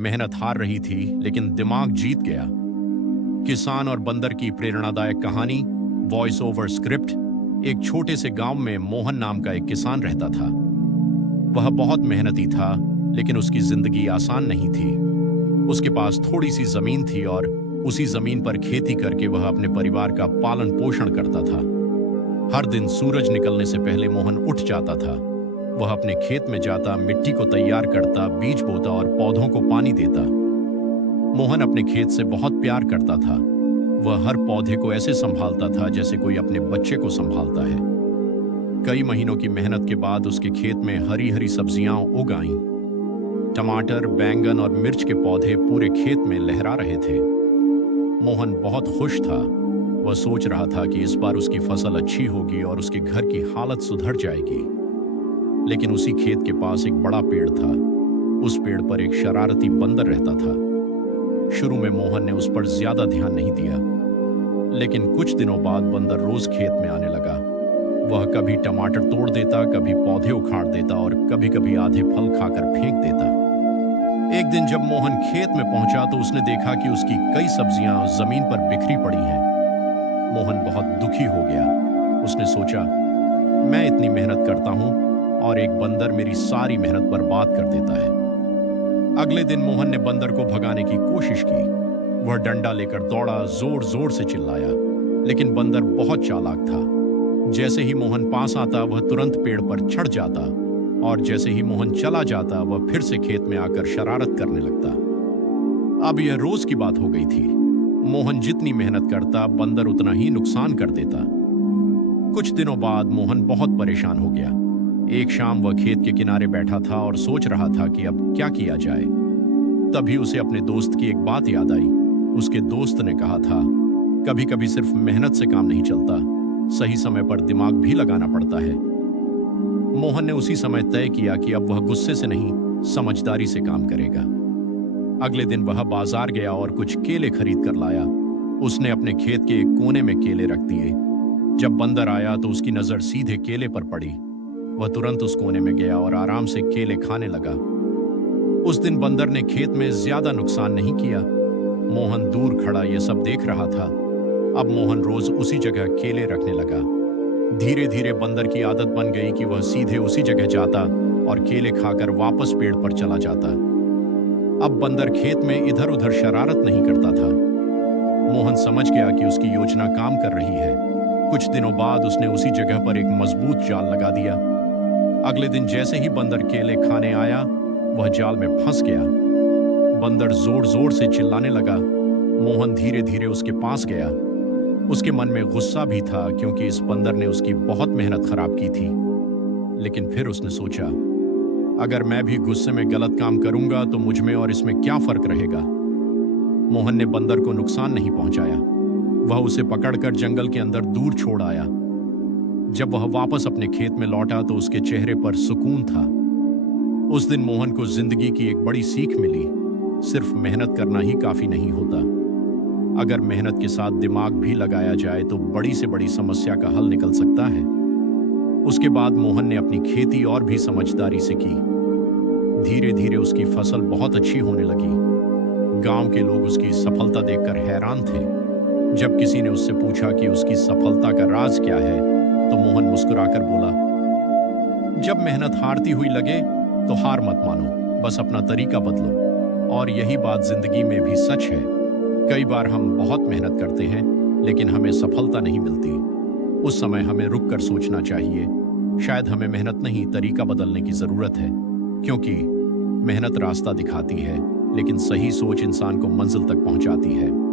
मेहनत हार रही थी, लेकिन दिमाग जीत गया। किसान और बंदर की प्रेरणादायक कहानी, वॉइस ओवर स्क्रिप्ट। एक छोटे से गांव में मोहन नाम का एक किसान रहता था। वह बहुत मेहनती था, लेकिन उसकी जिंदगी आसान नहीं थी। उसके पास थोड़ी सी जमीन थी और उसी जमीन पर खेती करके वह अपने परिवार का पालन पोषण करता था। हर दिन सूरज निकलने से पहले मोहन उठ जाता था। वह अपने खेत में जाता, मिट्टी को तैयार करता, बीज बोता और पौधों को पानी देता। मोहन अपने खेत से बहुत प्यार करता था। वह हर पौधे को ऐसे संभालता था जैसे कोई अपने बच्चे को संभालता है। कई महीनों की मेहनत के बाद उसके खेत में हरी हरी सब्जियां उग आईं। टमाटर, बैंगन और मिर्च के पौधे पूरे खेत में लहरा रहे थे। मोहन बहुत खुश था। वह सोच रहा था कि इस बार उसकी फसल अच्छी होगी और उसके घर की हालत सुधर जाएगी। लेकिन उसी खेत के पास एक बड़ा पेड़ था। उस पेड़ पर एक शरारती बंदर रहता था। शुरू में मोहन ने उस पर ज्यादा ध्यान नहीं दिया, लेकिन कुछ दिनों बाद बंदर रोज खेत में आने लगा। वह कभी टमाटर तोड़ देता, कभी पौधे उखाड़ देता और कभी कभी आधे फल खाकर फेंक देता। एक दिन जब मोहन खेत में पहुंचा तो उसने देखा कि उसकी कई सब्जियां जमीन पर बिखरी पड़ी हैं। मोहन बहुत दुखी हो गया। उसने सोचा, मैं इतनी मेहनत करता हूं और एक बंदर मेरी सारी मेहनत बर्बाद कर देता है। अगले दिन मोहन ने बंदर को भगाने की कोशिश की। वह डंडा लेकर दौड़ा, जोर जोर से चिल्लाया, लेकिन बंदर बहुत चालाक था। जैसे ही मोहन पास आता वह तुरंत पेड़ पर चढ़ जाता और जैसे ही मोहन चला जाता वह फिर से खेत में आकर शरारत करने लगता। अब यह रोज की बात हो गई थी। मोहन जितनी मेहनत करता बंदर उतना ही नुकसान कर देता। कुछ दिनों बाद मोहन बहुत परेशान हो गया। एक शाम वह खेत के किनारे बैठा था और सोच रहा था कि अब क्या किया जाए। तभी उसे अपने दोस्त की एक बात याद आई। उसके दोस्त ने कहा था, कभी कभी सिर्फ मेहनत से काम नहीं चलता, सही समय पर दिमाग भी लगाना पड़ता है। मोहन ने उसी समय तय किया कि अब वह गुस्से से नहीं, समझदारी से काम करेगा। अगले दिन वह बाजार गया और कुछ केले खरीद कर लाया। उसने अपने खेत के एक कोने में केले रख दिए। जब बंदर आया तो उसकी नजर सीधे केले पर पड़ी। वह तुरंत उस कोने में गया और आराम से केले खाने लगा। उस दिन बंदर ने खेत में ज्यादा नुकसान नहीं किया। मोहन दूर खड़ा यह सब देख रहा था। अब मोहन रोज उसी जगह केले रखने लगा। धीरे धीरे बंदर की आदत बन गई कि वह सीधे उसी जगह जाता और केले खाकर वापस पेड़ पर चला जाता। अब बंदर खेत में इधर उधर शरारत नहीं करता था। मोहन समझ गया कि उसकी योजना काम कर रही है। कुछ दिनों बाद उसने उसी जगह पर एक मजबूत जाल लगा दिया। अगले दिन जैसे ही बंदर केले खाने आया वह जाल में फंस गया। बंदर जोर जोर से चिल्लाने लगा। मोहन धीरे धीरे उसके पास गया। उसके मन में गुस्सा भी था क्योंकि इस बंदर ने उसकी बहुत मेहनत खराब की थी। लेकिन फिर उसने सोचा, अगर मैं भी गुस्से में गलत काम करूंगा तो मुझ में और इसमें क्या फर्क रहेगा। मोहन ने बंदर को नुकसान नहीं पहुंचाया। वह उसे पकड़कर जंगल के अंदर दूर छोड़ आया। जब वह वापस अपने खेत में लौटा तो उसके चेहरे पर सुकून था। उस दिन मोहन को जिंदगी की एक बड़ी सीख मिली। सिर्फ मेहनत करना ही काफी नहीं होता। अगर मेहनत के साथ दिमाग भी लगाया जाए तो बड़ी से बड़ी समस्या का हल निकल सकता है। उसके बाद मोहन ने अपनी खेती और भी समझदारी से की। धीरे धीरे उसकी फसल बहुत अच्छी होने लगी। गांव के लोग उसकी सफलता देखकर हैरान थे। जब किसी ने उससे पूछा कि उसकी सफलता का राज क्या है, तो मोहन मुस्कुराकर बोला, जब मेहनत हारती हुई लगे तो हार मत मानो, बस अपना तरीका बदलो। और यही बात जिंदगी में भी सच है। कई बार हम बहुत मेहनत करते हैं लेकिन हमें सफलता नहीं मिलती। उस समय हमें रुक कर सोचना चाहिए। शायद हमें मेहनत नहीं, तरीका बदलने की जरूरत है। क्योंकि मेहनत रास्ता दिखाती है, लेकिन सही सोच इंसान को मंजिल तक पहुंचाती है।